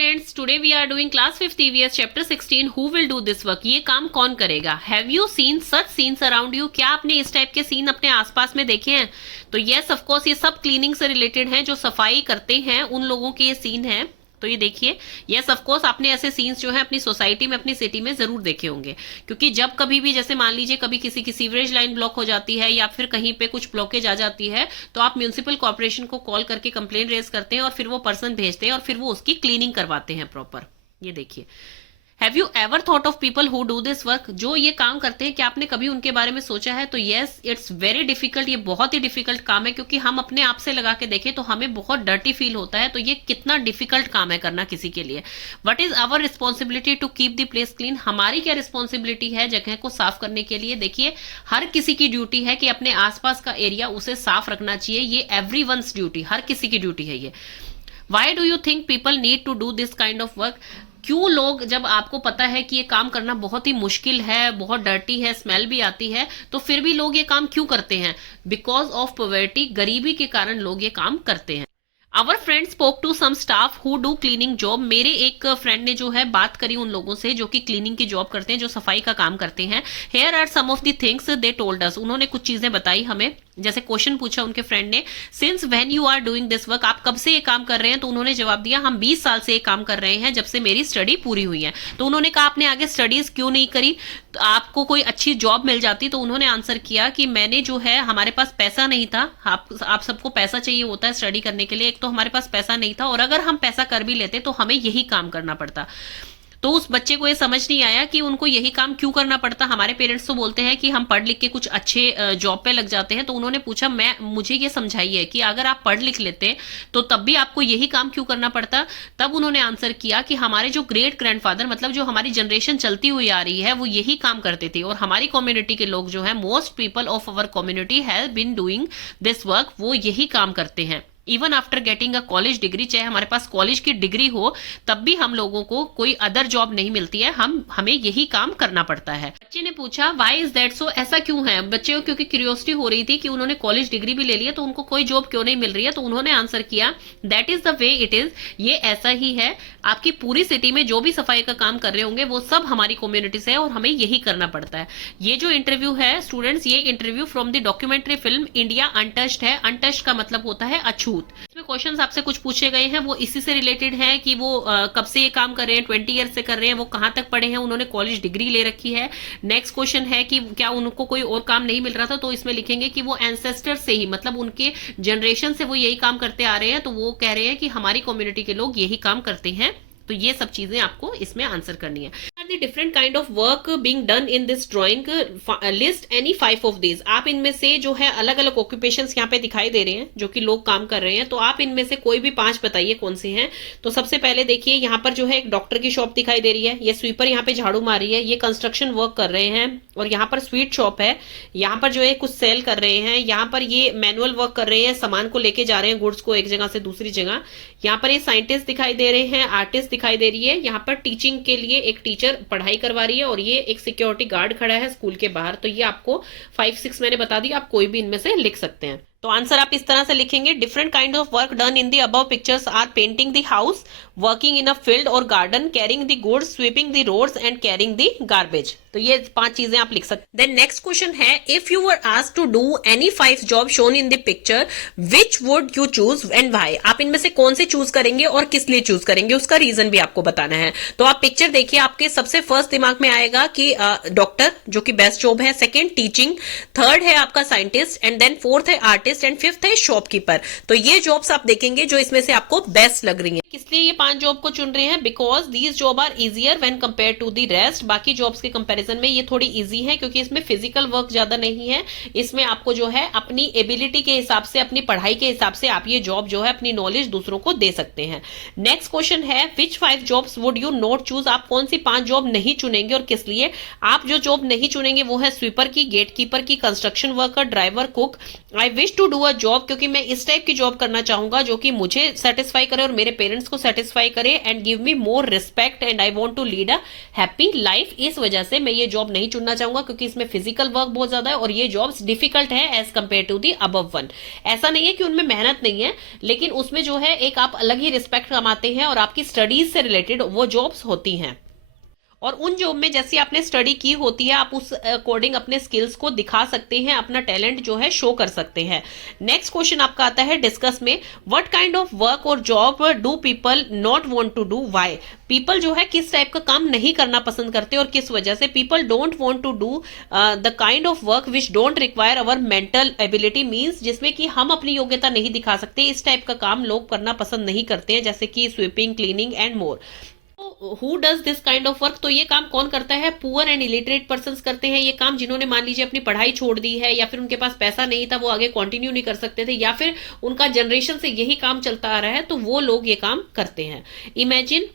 Students, today we are doing class 5th EVS chapter 16 who will do this work. ये काम कौन करेगा। Have you seen such scenes around you. क्या आपने इस टाइप के सीन अपने आसपास में देखे हैं? तो यस ऑफ कोर्स, ये सब क्लीनिंग से रिलेटेड हैं। जो सफाई करते हैं उन लोगों के ये सीन है। तो ये देखिए, यस ऑफ कोर्स आपने ऐसे सीन्स जो है अपनी सोसाइटी में, अपनी सिटी में जरूर देखे होंगे। क्योंकि जब कभी भी, जैसे मान लीजिए कभी किसी की सीवरेज लाइन ब्लॉक हो जाती है या फिर कहीं पे कुछ ब्लॉकेज आ जाती है, तो आप म्यूनिसिपल कॉर्पोरेशन को कॉल करके कंप्लेन रेज करते हैं और फिर वो पर्सन भेजते हैं और फिर वो उसकी क्लीनिंग करवाते हैं प्रॉपर। ये देखिए, have you ever thought of people who do this work. जो ये काम करते हैं, क्या आपने कभी उनके बारे में सोचा है? तो यस, इट्स वेरी डिफिकल्ट। ये बहुत ही डिफिकल्ट काम है, क्योंकि हम अपने आप से लगा के देखें तो हमें बहुत डर्टी फील होता है। तो ये कितना डिफिकल्ट काम है करना किसी के लिए। What is our responsibility to keep the place clean. हमारी क्या रिस्पॉन्सिबिलिटी है जगह को साफ करने के लिए? देखिए, हर किसी की ड्यूटी है कि अपने आसपास का एरिया उसे साफ रखना चाहिए। ये एवरीवन्स ड्यूटी, हर किसी की ड्यूटी है ये। Why do you think people need to do this kind of work. क्यों लोग, जब आपको पता है कि ये काम करना बहुत ही मुश्किल है, बहुत डर्टी है, स्मेल भी आती है, तो फिर भी लोग ये काम क्यों करते हैं? बिकॉज ऑफ पॉवर्टी, गरीबी के कारण लोग ये काम करते हैं। Our friend spoke to some staff who do cleaning job. मेरे एक फ्रेंड ने जो है बात करी उन लोगों से जो कि क्लीनिंग की जॉब करते हैं, जो सफाई का काम करते हैं। Here are some of the things they told us. उन्होंने कुछ चीजें बताई हमें। जैसे क्वेश्चन पूछा उनके फ्रेंड ने, since when you are doing this work, आप कब से ये काम कर रहे हैं? तो उन्होंने जवाब दिया, हम 20 साल से ये काम कर रहे हैं, जब से मेरी स्टडी पूरी हुई है। तो उन्होंने कहा, आपने आगे स्टडीज क्यों नहीं करी? तो आपको कोई अच्छी जॉब मिल जाती। तो उन्होंने आंसर किया कि मैंने जो है, हमारे पास पैसा नहीं था। आप सबको पैसा चाहिए होता है स्टडी करने के लिए। एक तो हमारे पास पैसा नहीं था, और अगर हम पैसा कर भी लेते तो हमें यही काम करना पड़ता। तो उस बच्चे को ये समझ नहीं आया कि उनको यही काम क्यों करना पड़ता। हमारे पेरेंट्स तो बोलते हैं कि हम पढ़ लिख के कुछ अच्छे जॉब पे लग जाते हैं। तो उन्होंने पूछा, मुझे ये समझाइए कि अगर आप पढ़ लिख लेते तो तब भी आपको यही काम क्यों करना पड़ता। तब उन्होंने आंसर किया कि हमारे जो ग्रेट ग्रैंडफादर, मतलब जो हमारी जनरेशन चलती हुई आ रही है, वो यही काम करते थे। और हमारी कम्युनिटी के लोग जो है, most people of our community have been doing this work, वो यही काम करते हैं। Even after getting a college degree, चाहे हमारे पास कॉलेज की डिग्री हो, तब भी हम लोगों को कोई अदर जॉब नहीं मिलती है। हमें यही काम करना पड़ता है। बच्चे ने पूछा, व्हाई इज दैट सो। ऐसा क्यों है? बच्चे को क्योंकि क्यूरियोसिटी हो रही थी कि उन्होंने कॉलेज डिग्री भी ले लिया तो उनको कोई जॉब क्यों नहीं मिल रही है। तो उन्होंने आंसर किया, that is the way it is. ये ऐसा ही है। आपकी पूरी सिटी में जो भी सफाई का काम कर रहे होंगे, वो सब हमारी कम्युनिटी से है और हमें यही करना पड़ता है। ये जो इंटरव्यू है स्टूडेंट्स, ये interview from the documentary film India untouched है। अनटच्ड का मतलब होता है अछूत। इसमें क्वेश्चंस आपसे कुछ पूछे गए हैं, वो इसी से रिलेटेड है कि वो कब से ये काम कर रहे हैं, 20 ईयर से कर रहे हैं, वो कहां तक पढ़े हैं, उन्होंने कॉलेज डिग्री ले रखी है। नेक्स्ट क्वेश्चन है कि क्या उनको कोई और काम नहीं मिल रहा था। तो इसमें लिखेंगे कि वो एंसेस्टर से ही, मतलब उनके जनरेशन से वो यही काम करते आ रहे हैं। तो वो कह रहे हैं कि हमारी कम्युनिटी के लोग यही काम करते हैं। तो ये सब चीजें आपको इसमें आंसर करनी है। the different kind of work being done in this drawing, list any 5 of these। आप इनमें से जो है अलग अलग occupations यहाँ पे दिखाई दे रहे हैं जो कि लोग काम कर रहे हैं। तो आप इनमें से कोई भी 5 बताइए कौन से हैं। तो सबसे पहले देखिए, यहाँ पर जो है एक डॉक्टर की शॉप दिखाई दे रही है। ये स्वीपर यहाँ पे झाड़ू मार रही है। ये कंस्ट्रक्शन वर्क कर रहे हैं। और यहाँ पर स्वीट शॉप है। यहाँ पर जो है कुछ सेल कर रहे हैं। यहाँ पर ये मैनुअल वर्क कर रहे हैं, सामान को लेके जा रहे हैं, गुड्स को एक जगह से दूसरी जगह। यहाँ पर ये साइंटिस्ट दिखाई दे रहे हैं, आर्टिस्ट दिखाई दे रही है। यहाँ पर टीचिंग के लिए एक टीचर पढ़ाई करवा रही है, और ये एक सिक्योरिटी गार्ड खड़ा है स्कूल के बाहर। तो ये आपको 5-6 मैंने बता दी, आप कोई भी इनमें से लिख सकते हैं। तो आंसर आप इस तरह से लिखेंगे, different kind of work done in the above pictures are painting the house, working in a field और garden, carrying the goods, sweeping the roads and carrying the garbage. तो ये 5 चीजें आप लिख सकते हैं। देन नेक्स्ट क्वेश्चन है, if you were asked to do any 5 job shown in the picture, which would you choose and why. आप इनमें से कौन से चूज करेंगे और किस लिए चूज करेंगे, उसका रीजन भी आपको बताना है। तो आप पिक्चर देखिए, आपके सबसे फर्स्ट दिमाग में आएगा कि डॉक्टर, जो कि बेस्ट जॉब है। सेकेंड टीचिंग, थर्ड है आपका साइंटिस्ट, एंड देन फोर्थ है आर्टिस्ट, एंड फिफ्थ है शॉपकीपर। तो ये जॉब्स आप देखेंगे जो इसमें से आपको बेस्ट लग रही है। किस लिए ये 5 जॉब को चुन रहे हैं? Because these job are easier when compare to the rest. बाकी जॉब्स के कंपैरिजन में ये थोड़ी इजी है, क्योंकि इसमें फिजिकल वर्क ज्यादा नहीं है। इसमें आपको जो है अपनी एबिलिटी के हिसाब से, अपनी पढ़ाई के हिसाब से आप ये जॉब जो है अपनी नॉलेज दूसरों को दे सकते हैं। नेक्स्ट क्वेश्चन है, विच 5 jobs would you not choose. आप कौन सी 5 जॉब नहीं चुनेंगे और किस लिए? आप जो जॉब नहीं चुनेंगे वो है स्वीपर की, गेट कीपर की, construction worker, driver, cook. I wish to do a job, क्योंकि मैं इस टाइप की जॉब करना चाहूंगा जो कि मुझे सेटिस्फाई करे और मेरे पेरेंट्स को सेटिस्फाई करे and give me more respect and I want to lead a happy life. इस वजह से मैं ये जॉब नहीं चुनना चाहूंगा, क्योंकि इसमें फिजिकल वर्क बहुत ज्यादा है और ये जॉब्स डिफिकल्ट है as compare to the above one. ऐसा नहीं है कि उनमें मेहनत नहीं है, लेकिन उसमें जो है एक आप अलग ही रिस्पेक्ट कमाते हैं और आपकी स्टडीज से रिलेटेड वो जॉब्स होती हैं। और उन जॉब में जैसी आपने स्टडी की होती है, आप उस अकॉर्डिंग अपने स्किल्स को दिखा सकते हैं, अपना टैलेंट जो है शो कर सकते हैं। नेक्स्ट क्वेश्चन आपका आता है डिस्कस में, व्हाट काइंड ऑफ वर्क और job do people not want to do, why. People जो है किस टाइप का काम नहीं करना पसंद करते और किस वजह से। People don't want to do the kind of work which don't require our mental ability, means जिसमें कि हम अपनी योग्यता नहीं दिखा सकते, इस टाइप का काम लोग करना पसंद नहीं करते हैं, जैसे कि sweeping, cleaning and more. Who does this kind of work, तो ये काम कौन करता है, पुअर एंड इलिटरेट पर्सन करते हैं ये काम, जिन्होंने मान लीजिए अपनी पढ़ाई छोड़ दी है या फिर उनके पास पैसा नहीं था, वो आगे कंटिन्यू नहीं कर सकते थे, या फिर उनका जनरेशन से यही काम चलता आ रहा है, तो वो लोग ये काम करते हैं। Imagine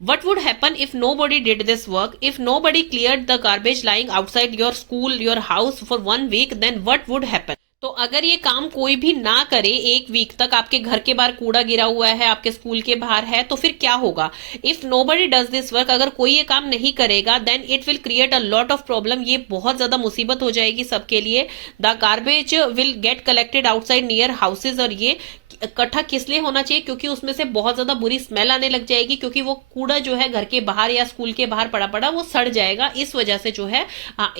what would happen if nobody did this work, if nobody cleared the garbage lying outside your school, your house for 1 week, then what would happen। तो अगर ये काम कोई भी ना करे 1 वीक तक, आपके घर के बाहर कूड़ा गिरा हुआ है, आपके स्कूल के बाहर है, तो फिर क्या होगा। If nobody does this work, अगर कोई ये काम नहीं करेगा, then it will create a lot of problem, ये बहुत ज्यादा मुसीबत हो जाएगी सबके लिए। The garbage will get collected outside near houses, और ये इकट्ठा किस लिए होना चाहिए, क्योंकि उसमें से बहुत ज्यादा बुरी स्मेल आने लग जाएगी, क्योंकि वो कूड़ा जो है घर के बाहर या स्कूल के बाहर पड़ा पड़ा वो सड़ जाएगा। इस वजह से जो है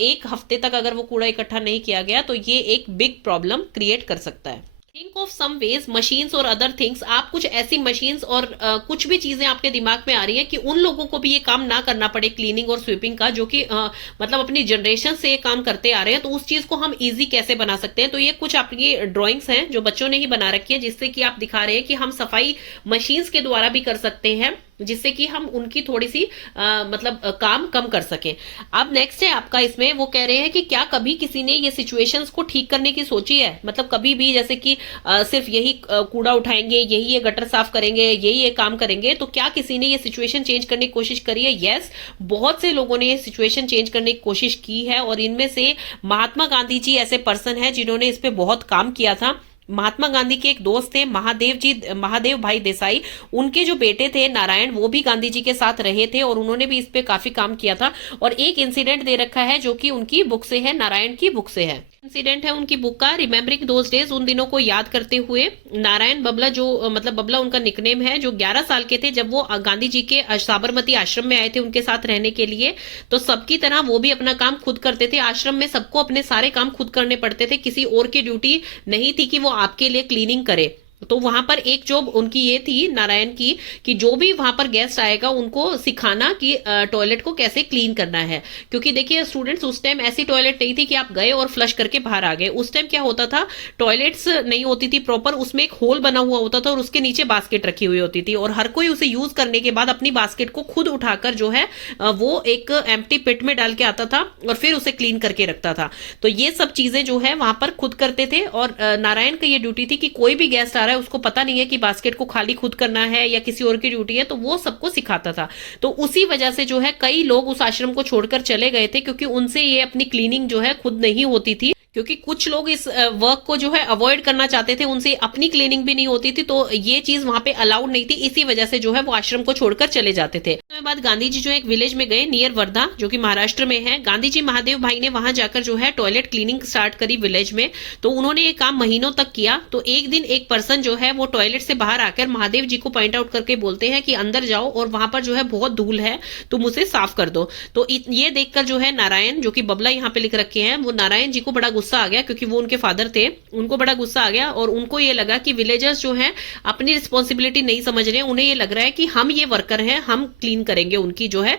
1 हफ्ते तक अगर वो कूड़ा इकट्ठा नहीं किया गया तो ये एक बिग प्रॉब्लम क्रिएट कर सकता है। Think of some ways, machines और अदर थिंग्स, आप कुछ ऐसी मशीन्स और कुछ भी चीजें आपके दिमाग में आ रही है कि उन लोगों को भी ये काम ना करना पड़े, क्लीनिंग और स्वीपिंग का, जो कि मतलब अपनी जनरेशन से ये काम करते आ रहे हैं, तो उस चीज को हम इजी कैसे बना सकते हैं। तो ये कुछ आपकी ड्राइंग्स हैं जो बच्चों ने ही बना रखी है, जिससे कि आप दिखा रहे हैं कि हम सफाई मशीन्स के द्वारा भी कर सकते हैं, जिससे कि हम उनकी थोड़ी सी मतलब काम कम कर सकें। अब नेक्स्ट है आपका, इसमें वो कह रहे हैं कि क्या कभी किसी ने ये सिचुएशंस को ठीक करने की सोची है, मतलब कभी भी जैसे कि सिर्फ यही कूड़ा उठाएंगे, यही ये गटर साफ करेंगे, यही ये काम करेंगे, तो क्या किसी ने ये सिचुएशन चेंज करने की कोशिश करी है। यस, बहुत से लोगों ने ये सिचुएशन चेंज करने की कोशिश की है, और इनमें से महात्मा गांधी जी ऐसे पर्सन है जिन्होंने इस पे बहुत काम किया था। महात्मा गांधी के एक दोस्त थे महादेव भाई देसाई, उनके जो बेटे थे नारायण, वो भी गांधी जी के साथ रहे थे और उन्होंने भी इस पे काफी काम किया था। और एक इंसिडेंट दे रखा है जो कि उनकी बुक से है, नारायण की बुक से है। इंसिडेंट है उनकी बुक का, रिमेम्बरिंग दोज डेज, उन दिनों को याद करते हुए। नारायण बबला, जो मतलब बबला उनका निकनेम है, जो 11 साल के थे जब वो गांधी जी के साबरमती आश्रम में आए थे उनके साथ रहने के लिए, तो सबकी तरह वो भी अपना काम खुद करते थे। आश्रम में सबको अपने सारे काम खुद करने पड़ते थे, किसी और की ड्यूटी नहीं थी कि वो आपके लिए क्लीनिंग करे। तो वहां पर एक जॉब उनकी ये थी नारायण की, कि जो भी वहां पर गेस्ट आएगा उनको सिखाना कि टॉयलेट को कैसे क्लीन करना है। क्योंकि देखिए स्टूडेंट्स, उस टाइम ऐसी टॉयलेट नहीं थी कि आप गए और फ्लश करके बाहर आ गए। उस टाइम क्या होता था, टॉयलेट्स नहीं होती थी प्रॉपर, उसमें एक होल बना हुआ होता था और उसके नीचे बास्केट रखी हुई होती थी, और हर कोई उसे यूज करने के बाद अपनी बास्केट को खुद उठाकर जो है वो एक एम्प्टी पिट में डाल के आता था और फिर उसे क्लीन करके रखता था। तो ये सब चीजें जो है वहां पर खुद करते थे। और नारायण का ये ड्यूटी थी कि कोई भी गेस्ट आ रहा है, उसको पता नहीं है कि बास्केट को खाली खुद करना है या किसी और की ड्यूटी है, तो वो सबको सिखाता था। तो उसी वजह से जो है कई लोग उस आश्रम को छोड़कर चले गए थे, क्योंकि उनसे ये अपनी क्लीनिंग जो है खुद नहीं होती थी। क्योंकि कुछ लोग इस वर्क को जो है अवॉइड करना चाहते थे, उनसे अपनी क्लीनिंग भी नहीं होती थी, तो ये चीज वहां पे अलाउड नहीं थी, इसी वजह से जो है वो आश्रम को छोड़कर चले जाते थे। उसके बाद गांधी जी जो एक विलेज में गए नियर वर्धा, जो कि महाराष्ट्र में है। गांधी जी महादेव भाई ने वहां जाकर जो है टॉयलेट क्लीनिंग स्टार्ट करी विलेज में। तो उन्होंने ये काम महीनों तक किया। तो एक दिन एक पर्सन जो है वो टॉयलेट से बाहर आकर महादेव जी को पॉइंट आउट करके बोलते हैं कि अंदर जाओ और वहां पर जो है बहुत धूल है, तुम उसे साफ कर दो। तो ये देखकर जो है नारायण, जो कि बबला यहाँ पे लिख रखे हैं, वो नारायण जी को बड़ा गुस्सा आ गया, क्योंकि वो उनके फादर थे, उनको बड़ा गुस्सा आ गया। और उनको ये लगा कि विलेजर्स जो हैं अपनी रिस्पॉन्सिबिलिटी नहीं समझ रहे हैं, उन्हें ये लग रहा है कि हम ये वर्कर हैं, हम क्लीन करेंगे, उनकी जो है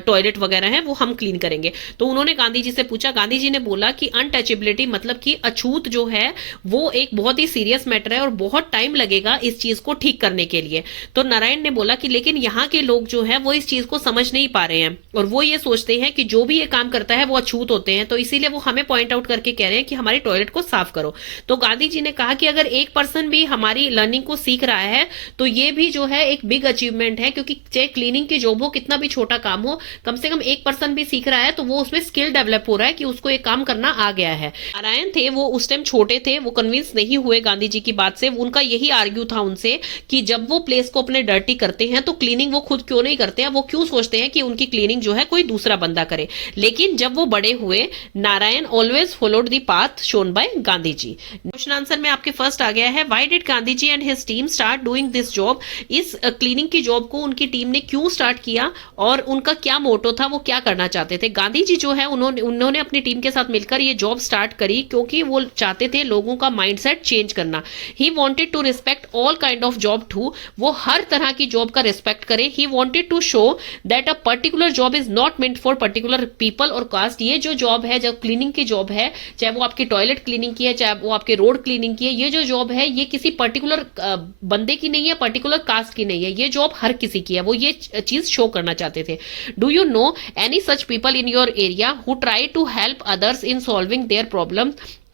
टॉयलेट वगैरह है वो हम क्लीन करेंगे। तो उन्होंने गांधी जी से पूछा, गांधी जी ने बोला कि अनटचेबिलिटी मतलब कि अछूत जो है वो एक बहुत ही सीरियस मैटर है और बहुत टाइम लगेगा इस चीज को ठीक करने के लिए। तो नारायण ने बोला कि लेकिन यहाँ के लोग जो है वो इस चीज को समझ नहीं पा रहे हैं, और वो ये सोचते हैं कि जो भी ये काम करता है वो अछूत होते हैं, तो इसीलिए वो हमें पॉइंट आउट करके करके कह रहे हैं कि हमारी टॉयलेट को साफ करो। तो गांधी जी ने कहा कि अगर एक पर्सन भी हमारी लर्निंग को सीख रहा है तो ये भी जो है एक बिग अचीवमेंट है, क्योंकि चाहे क्लीनिंग की जॉब हो, कितना भी छोटा काम हो, कम से कम एक पर्सन भी सीख रहा है तो वो उसमें स्किल डेवलप हो रहा है कि उसको एक काम करना आ गया है। नारायण थे वो उस टाइम छोटे थे, वो कन्विंस नहीं हुए गांधी जी की बात से। उनका यही आर्ग्यू था उनसे कि जब वो प्लेस को अपने डर्टी करते हैं तो क्लीनिंग वो खुद क्यों नहीं करते हैं, वो क्यों सोचते हैं कि उनकी क्लीनिंग जो है कोई दूसरा बंदा करे। लेकिन जब वो बड़े हुए, Narayan always followed the path shown by Gandhi ji. Question answer में आपके फर्स्ट आ गया है, why did Gandhi ji and his team start doing this job. इस क्लीनिंग की जॉब को उनकी टीम ने क्यों स्टार्ट किया और उनका क्या मोटो था, वो क्या करना चाहते थे। गांधी जी जो है उन्होंने अपनी टीम के साथ मिलकर ये जॉब स्टार्ट करी क्योंकि वो चाहते थे लोगों का माइंडसेट चेंज करना। He wanted to respect all kind of job too, वो हर तरह की जॉब का रिस्पेक्ट करे। He wanted to show that a particular job is not meant for particular people और कास्ट। ये जो जॉब है, जब क्लीनिंग की जॉब है, चाहे वो आपकी टॉयलेट क्लीनिंग की है, चाहे वो आपके रोड क्लीनिंग की है, ये जो जॉब है ये किसी पर्टिकुलर बंदे की नहीं है, पर्टिकुलर कास्ट की नहीं है, ये जॉब हर किसी की है। वो ये चीज शो करना चाहते थे। Do you know any such people in your area who try to help others in solving their problem,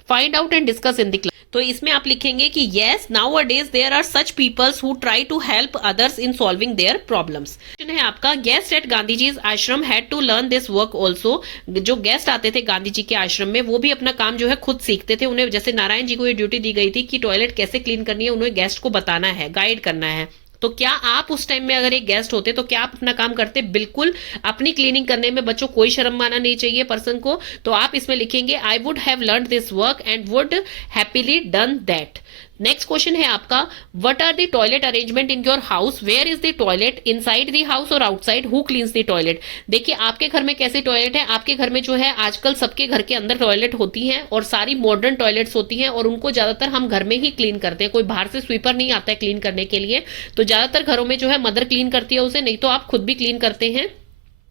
find out and discuss in the class. तो इसमें आप लिखेंगे कि yes, nowadays there are such peoples who try to help others in solving their problems। Question है आपका, guest at गांधीजी's आश्रम had to learn this work also। जो guest आते थे गांधी जी के आश्रम में वो भी अपना काम जो है खुद सीखते थे। उन्हें जैसे नारायण जी को ये ड्यूटी दी गई थी कि टॉयलेट कैसे क्लीन करनी है, उन्हें गेस्ट को बताना है, गाइड करना है। तो क्या आप उस टाइम में अगर एक गेस्ट होते तो क्या आप अपना काम करते? बिल्कुल। अपनी क्लीनिंग करने में बच्चों कोई शर्म माना नहीं चाहिए पर्सन को। तो आप इसमें लिखेंगे I would have learn this work and would happily done that. Next question है आपका, what are the toilet arrangement in your house, where is the toilet, inside the house और outside, who cleans the toilet. देखिए आपके घर में कैसे toilet है, आपके घर में जो है आजकल सबके घर के अंदर टॉयलेट होती हैं और सारी मॉडर्न टॉयलेट्स होती हैं और उनको ज्यादातर हम घर में ही क्लीन करते हैं। कोई बाहर से स्वीपर नहीं आता है क्लीन करने के लिए, तो ज्यादातर घरों में जो है मदर क्लीन करती है उसे, नहीं तो आप खुद भी क्लीन करते हैं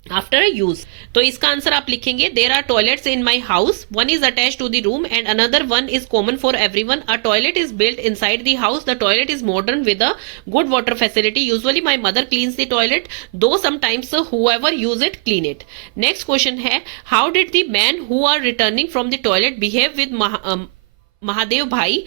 आफ्टर यूज। तो इसका आंसर आप लिखेंगे, there are toilets in my house, one is attach to the room and another one is common for everyone. A toilet is built inside the house, the toilet is modern with a good water facility, usually my mother cleans the toilet, though sometimes whoever use it clean it. Next question है, how did the man who are returning from the toilet behave with Mahadev भाई,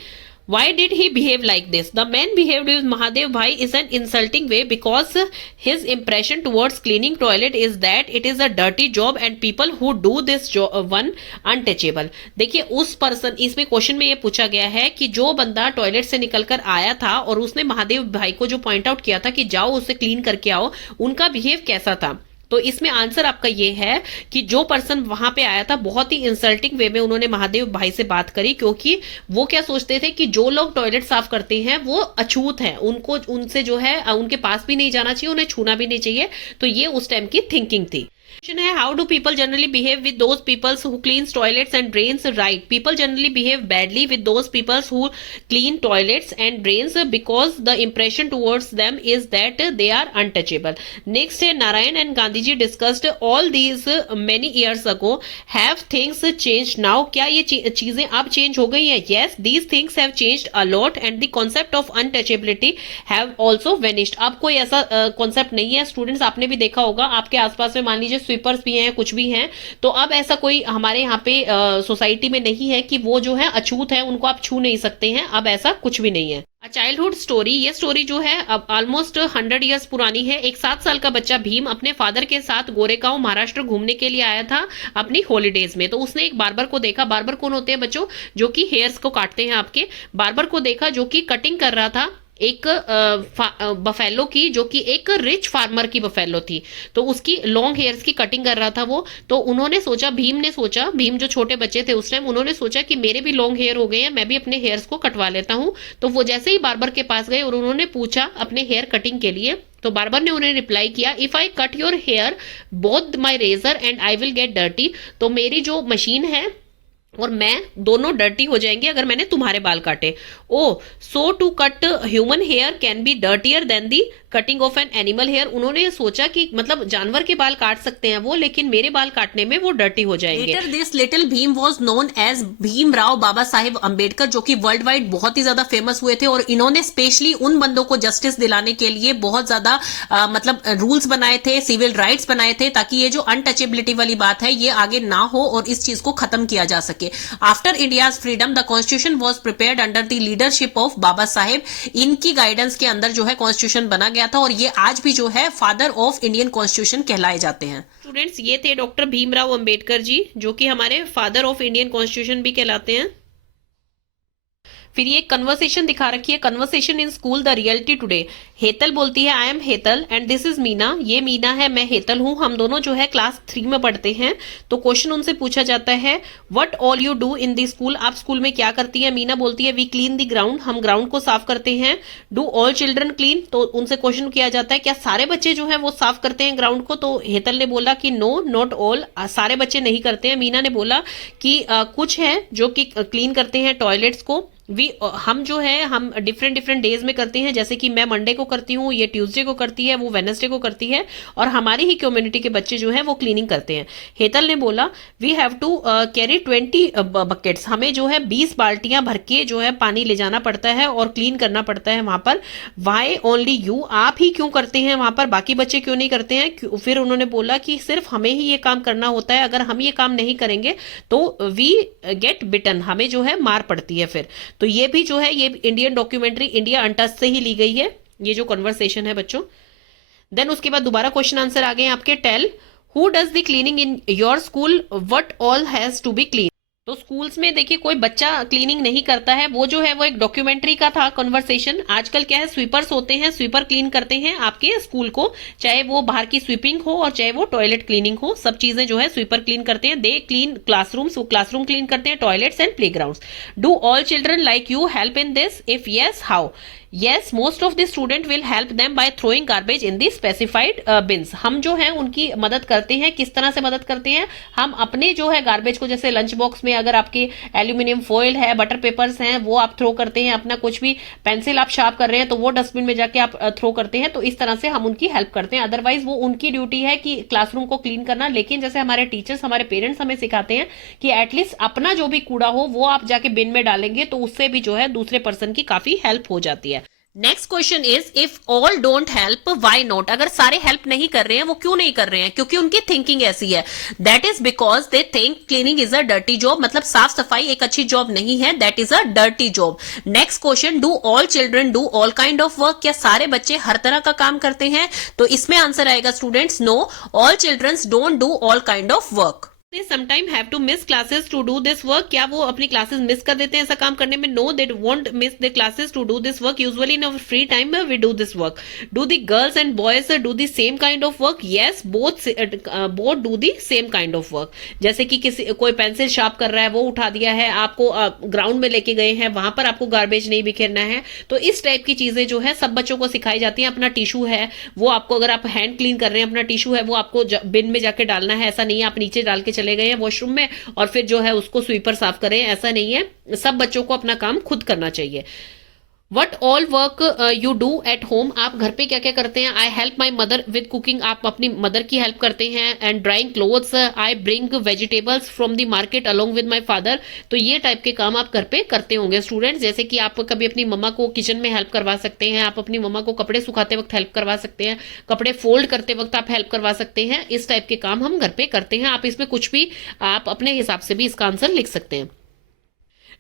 why did he behave like this? The man behaved with Mahadev Bhai is an insulting way because his impression towards cleaning toilet is that it is a dirty job and people who do this one untouchable। देखिए उस person, इसमें question में ये पूछा गया है कि जो बंदा टॉयलेट से निकलकर आया था और उसने महादेव भाई को जो पॉइंट आउट किया था कि जाओ उसे क्लीन करके आओ, उनका बिहेव कैसा था। तो इसमें आंसर आपका ये है कि जो पर्सन वहां पे आया था बहुत ही इंसल्टिंग वे में उन्होंने महादेव भाई से बात करी, क्योंकि वो क्या सोचते थे कि जो लोग टॉयलेट साफ करते हैं वो अछूत हैं, उनको उनसे जो है उनके पास भी नहीं जाना चाहिए, उन्हें छूना भी नहीं चाहिए। तो ये उस टाइम की थिंकिंग थी। क्वेश्चन है, how do people generally behave with those peoples who cleans toilets and drains. Right, people generally behave badly with those peoples who clean toilets and drains because the impression towards them is that they are untouchable. Next है, Narayan and Gandhi ji discussed all these many years ago, have things change now. क्या ये चीजें अब change हो गई हैं? Yes, these things have changed a lot and the concept of untouchability have also वेनिश्ड। अब कोई ऐसा कॉन्सेप्ट नहीं है। स्टूडेंट्स आपने भी देखा होगा आपके आसपास में, मान लीजिए स्वीपर्स भी हैं, कुछ भी हैं, तो अब ऐसा कोई हमारे यहाँ पे सोसाइटी में नहीं है कि वो जो है अछूत है, उनको आप छू नहीं सकते हैं। अब ऐसा कुछ भी नहीं है। अ चाइल्डहुड स्टोरी, ये स्टोरी जो है अब ऑलमोस्ट 100 ईयर्स पुरानी है। एक 7 साल का बच्चा भीम अपने फादर के साथ गोरेगांव महाराष्ट्र घूमने के लिए आया था अपनी हॉलीडेज में। तो उसने एक बार्बर को देखा। बार्बर कौन होते हैं बच्चों? जो कि हेयर्स को काटते हैं आपके। बार्बर को देखा जो कि कटिंग कर रहा था एक बफेलो की, जो कि एक रिच फार्मर की बफेलो थी, तो उसकी लॉन्ग हेयर्स की कटिंग कर रहा था वो। तो उन्होंने सोचा, भीम जो छोटे बच्चे थे उस टाइम, उन्होंने सोचा कि मेरे भी लॉन्ग हेयर हो गए हैं, मैं भी अपने हेयर्स को कटवा लेता हूं। तो वो जैसे ही बार्बर के पास गए और उन्होंने पूछा अपने हेयर कटिंग के लिए, तो बार्बर ने उन्हें रिप्लाई किया, if I cut your hair both my razor and I will get dirty. तो मेरी जो मशीन है और मैं दोनों डर्टी हो जाएंगे अगर मैंने तुम्हारे बाल काटे। Oh so to cut human hair can be dirtier than the cutting of an animal hair. उन्होंने सोचा कि मतलब जानवर के बाल काट सकते हैं वो, लेकिन मेरे बाल काटने में वो डर्टी हो जाएंगे। Later this little Bhim was known as Bhimrao Baba Saheb Ambedkar, जो कि वर्ल्ड वाइड बहुत ही ज्यादा फेमस हुए थे और इन्होंने स्पेशली उन बंदों को जस्टिस दिलाने के लिए बहुत ज्यादा मतलब रूल्स बनाए थे, सिविल राइट्स बनाए थे, ताकि ये जो अनटचेबिलिटी वाली बात है ये आगे ना हो और इस चीज को खत्म किया जा सके। करके। After India's freedom the constitution was prepared under the leadership of Baba Saheb. इनकी गाइडेंस के अंदर जो है कॉन्स्टिट्यूशन बना गया था और ये आज भी जो है फादर ऑफ इंडियन कॉन्स्टिट्यूशन कहलाए जाते हैं। स्टूडेंट्स, ये थे डॉक्टर भीमराव अंबेडकर जी, जो कि हमारे फादर ऑफ इंडियन कॉन्स्टिट्यूशन भी कहलाते हैं। फिर ये कन्वर्सेशन दिखा रखी है, conversation in school the reality today. Hetal बोलती है I am Hetal and this is Meena. ये मीना है, मैं हेतल हूं। हम दोनों जो है क्लास 3 में पढ़ते हैं। तो क्वेश्चन उनसे पूछा जाता है what all you do in the school. आप स्कूल में क्या करती है। मीना बोलती है वी क्लीन द ग्राउंड, हम ग्राउंड को साफ करते हैं। डू ऑल चिल्ड्रन क्लीन, तो उनसे क्वेश्चन किया जाता है क्या सारे बच्चे जो है वो साफ करते हैं ग्राउंड को। तो हेतल ने बोला कि नो नॉट ऑल, सारे बच्चे नहीं करते हैं। मीना ने बोला कि कुछ है जो कि क्लीन करते हैं टॉयलेट्स को। हम जो है हम डिफरेंट डेज में करते हैं, जैसे कि मैं मंडे को करती हूँ, ये ट्यूसडे को करती है, वो वेडनेसडे को करती है, और हमारी ही कम्युनिटी के बच्चे जो है वो क्लीनिंग करते हैं। हेतल ने बोला we have to carry 20 buckets, हमें जो है 20 बाल्टियां भर के जो है पानी ले जाना पड़ता है और क्लीन करना पड़ता है वहां पर। वाई ओनली यू, आप ही क्यों करते हैं वहां पर, बाकी बच्चे क्यों नहीं करते हैं। फिर उन्होंने बोला कि सिर्फ हमें ही ये काम करना होता है, अगर हम ये काम नहीं करेंगे तो वी गेट बिटन, हमें जो है मार पड़ती है। फिर तो ये भी जो है ये इंडियन डॉक्यूमेंट्री इंडिया अनटच्ड से ही ली गई है, ये जो कन्वर्सेशन है बच्चों। देन उसके बाद दोबारा क्वेश्चन आंसर आ गए आपके। Tell who does the cleaning in your school, what all has to be clean. तो स्कूल्स में देखिए कोई बच्चा क्लीनिंग नहीं करता है, वो जो है वो एक डॉक्यूमेंट्री का था कन्वर्सेशन। आजकल क्या है स्वीपर्स होते हैं, स्वीपर क्लीन करते हैं आपके स्कूल को, चाहे वो बाहर की स्वीपिंग हो और चाहे वो टॉयलेट क्लीनिंग हो, सब चीजें जो है स्वीपर क्लीन करते हैं। दे क्लीन क्लासरूम्स, वो क्लासरूम क्लीन करते हैं, toilets and playgrounds. Do all children like you help in this, if yes how. Yes, most of the student will help them by throwing garbage in the specified bins. हम जो है उनकी मदद करते हैं, किस तरह से मदद करते हैं, हम अपने जो है गार्बेज को, जैसे लंच बॉक्स में अगर आपके एल्यूमिनियम फॉइल है, बटर पेपर्स हैं, वो आप थ्रो करते हैं, अपना कुछ भी पेंसिल आप शार्प कर रहे हैं तो वो डस्टबिन में जाके आप थ्रो करते हैं। तो इस तरह से हम उनकी हेल्प करते हैं। अदरवाइज वो उनकी ड्यूटी है कि क्लासरूम को क्लीन करना, लेकिन जैसे हमारे टीचर्स, हमारे पेरेंट्स हमें सिखाते हैं कि एटलीस्ट अपना जो भी कूड़ा हो वो आप जाके बिन में डालेंगे, तो उससे भी जो है दूसरे पर्सन की काफी हेल्प हो जाती है। Next question is if all don't help why not. अगर सारे हेल्प नहीं कर रहे हैं, वो क्यों नहीं कर रहे हैं, क्योंकि उनकी थिंकिंग ऐसी है। That is because they think cleaning is a dirty job, मतलब साफ सफाई एक अच्छी जॉब नहीं है, that is a dirty job. Next question do all children do all kind of work, क्या सारे बच्चे हर तरह का काम करते हैं। तो इसमें आंसर आएगा students no, all childrens don't do all kind of work. They sometime have to miss classes to do this work, क्या वो अपनी क्लासेस मिस कर देते हैं ऐसा काम करने में। No, they won't miss the classes to do this work. Usually in our free time we do this work. Do the girls and boys do the same kind of work? Yes, both do the same kind of work. जैसे कि कोई pencil sharp कर रहा है, वो उठा दिया है, आपको ग्राउंड में लेके गए हैं, वहां पर आपको गार्बेज नहीं बिखेरना है। तो इस टाइप की चीजें जो है सब बच्चों को सिखाई जाती हैं। अपना टिश्यू है वो आपको, अगर आप हैंड क्लीन कर रहे हैं, अपना टिश्यू है वो आपको बिन में जाके डालना है, ऐसा नहीं है आप नीचे डाल के चले गए हैं वॉशरूम में और फिर जो है उसको स्वीपर साफ करें, ऐसा नहीं है। सब बच्चों को अपना काम खुद करना चाहिए। What all work you do at home, आप घर पे क्या क्या करते हैं। I help my mother with cooking, आप अपनी मदर की हेल्प करते हैं। And drawing clothes, I bring vegetables from the market along with my father. तो ये टाइप के काम आप घर पे करते होंगे स्टूडेंट्स। जैसे कि आप कभी अपनी मम्मा को किचन में हेल्प करवा सकते हैं, आप अपनी मम्मा को कपड़े सुखाते वक्त हेल्प करवा सकते हैं, कपड़े फोल्ड करते वक्त आप हेल्प करवा सकते हैं। इस टाइप के काम हम घर पे करते हैं। आप इसमें कुछ भी आप अपने हिसाब से भी इसका आंसर लिख सकते हैं।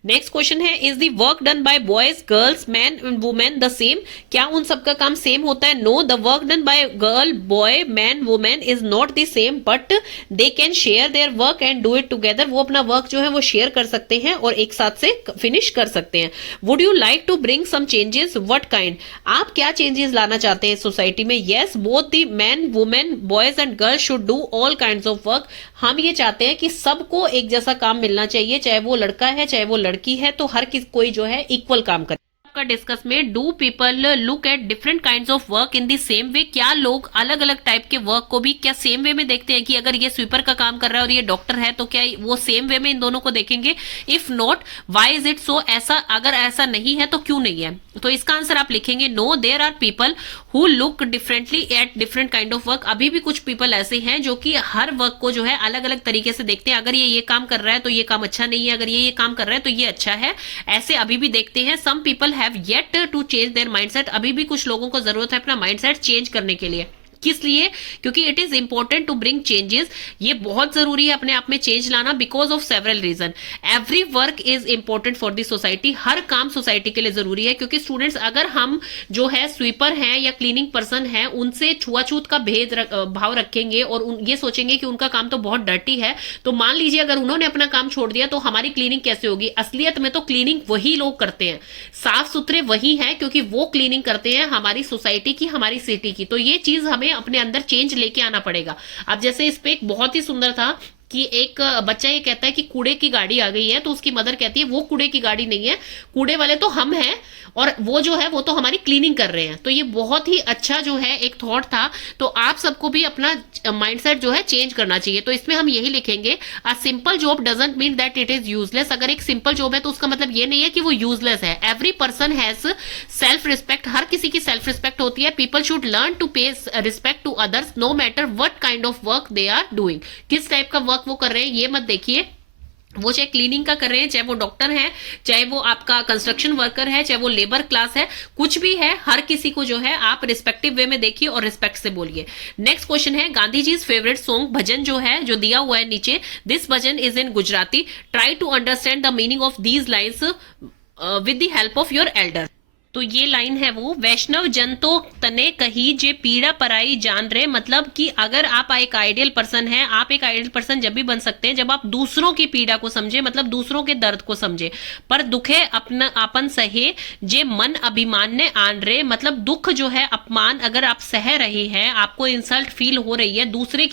नेक्स्ट क्वेश्चन है is the work done by boys girls man women the same, क्या उन सबका काम सेम होता है। No, the work done by girl boy man women is not the same but they can share their work and do it together. वो अपना work जो है वो शेयर कर सकते हैं और एक साथ से फिनिश कर सकते हैं। Would you like to bring some changes, what kind, आप क्या चेंजेस लाना चाहते हैं सोसाइटी में। Yes, both the man women boys and girls should do all kinds of work. हम ये चाहते हैं कि सबको एक जैसा काम मिलना चाहिए, चाहे वो लड़का है चाहे वो लड़की है, तो हर कोई जो है इक्वल काम करे। का डिस्कस में do people look at different kinds of work in the same way, क्या लोग अलग अलग टाइप के वर्क को भी क्या सेम वे में देखते हैं कि अगर ये स्वीपर का काम कर रहा है और ये डॉक्टर है तो क्या वो सेम वे में इन दोनों को देखेंगे। If not why is it so, ऐसा अगर ऐसा नहीं है तो क्यों नहीं है। तो इसका आंसर आप लिखेंगे no, there are people who look differently at different kind of work. अभी भी कुछ पीपल ऐसे हैं जो कि हर वर्क को जो है अलग अलग तरीके से देखते हैं। अगर ये काम कर रहा है तो ये काम अच्छा नहीं है, अगर ये काम कर रहा है तो ये अच्छा है, ऐसे अभी भी देखते हैं। Some people have yet to change their mindset, अभी भी कुछ लोगों को जरूरत है अपना माइंडसेट चेंज करने के लिए। किस लिए? क्योंकि it is important to bring changes, ये बहुत जरूरी है अपने आप में चेंज लाना, because of several reason. Every work is important for the society, हर काम सोसाइटी के लिए जरूरी है। क्योंकि स्टूडेंट्स, अगर हम जो है स्वीपर हैं या क्लीनिंग पर्सन हैं, उनसे छुआछूत का भाव रखेंगे और ये सोचेंगे कि उनका काम तो बहुत डर्टी है, तो मान लीजिए अगर उन्होंने अपना काम छोड़ दिया तो हमारी क्लीनिंग कैसे होगी? असलियत में तो क्लीनिंग वही लोग करते हैं, साफ सुथरे वही हैं, क्योंकि वो क्लीनिंग करते हैं हमारी सोसाइटी की, हमारी सिटी की। तो ये चीज हमें अपने अंदर चेंज लेके आना पड़ेगा। अब जैसे इस पे एक बहुत ही सुंदर था कि एक बच्चा ये कहता है कि कूड़े की गाड़ी आ गई है, तो उसकी मदर कहती है वो कूड़े की गाड़ी नहीं है, कूड़े वाले तो हम हैं और वो जो है वो तो हमारी क्लीनिंग कर रहे हैं। तो ये बहुत ही अच्छा जो है एक थॉट था। तो आप सबको भी अपना माइंडसेट जो है चेंज करना चाहिए। तो इसमें हम यही लिखेंगे, a simple job doesn't mean that it is useless. अगर एक सिंपल जॉब है तो उसका मतलब ये नहीं है कि वो यूजलेस है। Every person has self respect, हर किसी की सेल्फ रिस्पेक्ट होती है। People should learn to pay respect to others no matter what kind of work they are doing. किस टाइप का वर्क वो कर रहे हैं ये मत देखिए, वो चाहे क्लीनिंग का कर रहे हैं, चाहे वो डॉक्टर है, चाहे वो आपका कंस्ट्रक्शन वर्कर है, चाहे वो लेबर क्लास है, कुछ भी है, हर किसी को जो है आप रिस्पेक्टिव वे में देखिए और रिस्पेक्ट से बोलिए। नेक्स्ट क्वेश्चन है, गांधी जी फेवरेट सॉन्ग, भजन जो है जो दिया हुआ है नीचे, this bhajan is in Gujarati, try to understand the meaning of these lines with the help of your elder. तो ये लाइन है वो, वैष्णव जन तो तने कही जे पीड़ा पराई जान रे। मतलब कि अगर आप एक आइडियल पर्सन है, आप एक आइडियल पर्सन जब भी बन सकते हैं जब आप दूसरों की पीड़ा को समझे, मतलब दूसरों के दर्द को समझे। पर दुखे अपना आपन सहे जे मन अभिमान ने आन रे। मतलब दुख जो है, अपमान अगर आप सह रहे हैं, आपको इंसल्ट फील हो रही है, दूसरे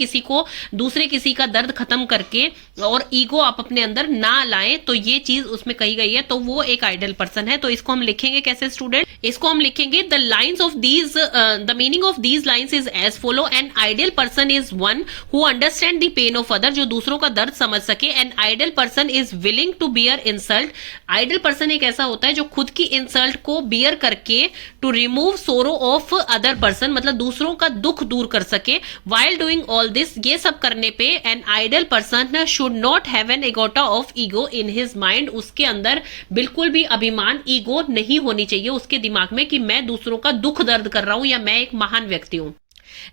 किसी का दर्द खत्म करके और ईगो आप अपने अंदर ना लाएं, तो ये चीज उसमें कही गई है। तो वो एक आइडियल पर्सन है। तो इसको हम लिखेंगे कैसे स्टूडेंट? इसको हम लिखेंगे, the lines of these, the meaning of these lines is as follow, an ideal person is one who understand the pain of other, जो दूसरों का दर्द समझ सके। An ideal person is willing to bear insult. Ideal person एक ऐसा होता है जो खुद की इंसल्ट को बियर करके to remove sorrow of other person, मतलब दूसरों का दुख दूर कर सके। वाइल डूइंग ऑल दिस, ये सब करने पे an ideal person should not have an iota of ego in his mind. उसके अंदर बिल्कुल भी अभिमान, ईगो नहीं होनी चाहिए उसके दिमाग में कि मैं दूसरों का दुख दर्द कर रहा हूं या मैं एक महान व्यक्ति हूं।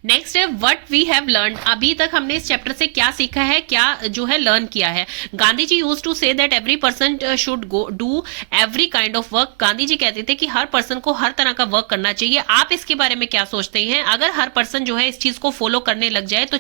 नेक्स्ट है व्हाट वी हैव लर्न। अभी तक हमने इस चैप्टर से क्या सीखा है, क्या जो है लर्न किया है। Gandhi ji used to say that every person should go do every kind of work. Gandhi ji कहते थे कि हर पर्सन को हर तरह का वर्क करना चाहिए। आप इसके बारे में क्या सोचते हैं? अगर हर पर्सन जो है इस चीज को फॉलो करने लग जाए तो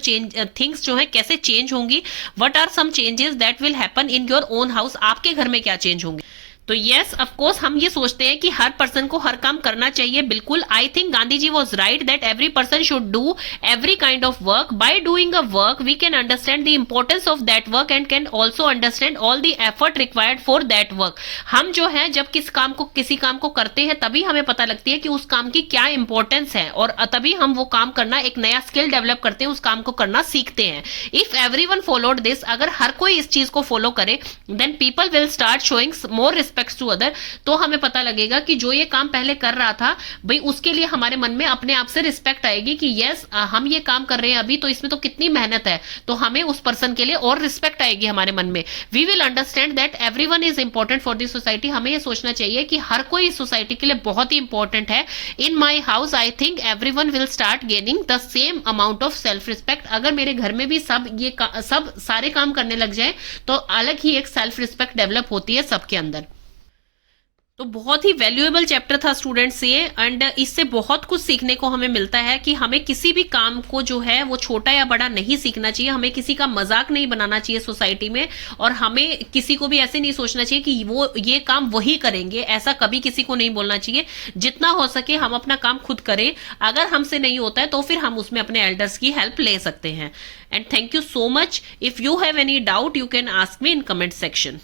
थिंग्स जो है कैसे चेंज होंगी? What are some changes that will happen in your own house? आपके घर में क्या चेंज होंगे? तो यस ऑफ कोर्स हम ये सोचते हैं कि हर पर्सन को हर काम करना चाहिए, बिल्कुल। I think Gandhi ji was right that every person should do every kind of work. By doing a work we can understand the importance of that work and can also understand all the effort required for that work. हम जो है जब किसी काम को करते हैं तभी हमें पता लगती है कि उस काम की क्या इंपॉर्टेंस है और तभी हम वो काम करना, एक नया स्किल डेवलप करते हैं, उस काम को करना सीखते हैं। इफ एवरीवन फॉलोड दिस, अगर हर कोई इस चीज को फॉलो करे, then people will start showing more respect to other. तो हमें पता लगेगा कि जो ये काम पहले कर रहा था भाई, उसके लिए हमारे मन में अपने आप से रिस्पेक्ट आएगी कि यस हम ये काम कर रहे हैं अभी, तो इसमें तो कितनी मेहनत है, तो हमें उस पर्सन के लिए और रिस्पेक्ट आएगी हमारे मन में। We will understand that everyone is important for the society. हमें ये सोचना चाहिए कि हर कोई सोसाइटी के लिए बहुत ही इंपॉर्टेंट है। In my house I think everyone will start gaining the same amount of self respect. अगर मेरे घर में भी सब सारे काम करने लग जाए तो अलग ही एक सेल्फ रिस्पेक्ट डेवलप होती है सबके अंदर। तो बहुत ही वैल्यूएबल चैप्टर था स्टूडेंट्स ये, एंड इससे बहुत कुछ सीखने को हमें मिलता है कि हमें किसी भी काम को जो है वो छोटा या बड़ा नहीं सीखना चाहिए, हमें किसी का मजाक नहीं बनाना चाहिए सोसाइटी में, और हमें किसी को भी ऐसे नहीं सोचना चाहिए कि वो ये काम वही करेंगे, ऐसा कभी किसी को नहीं बोलना चाहिए। जितना हो सके हम अपना काम खुद करें, अगर हमसे नहीं होता है तो फिर हम उसमें अपने एल्डर्स की हेल्प ले सकते हैं। And thank you so much. If you have any doubt you can ask me in comment section.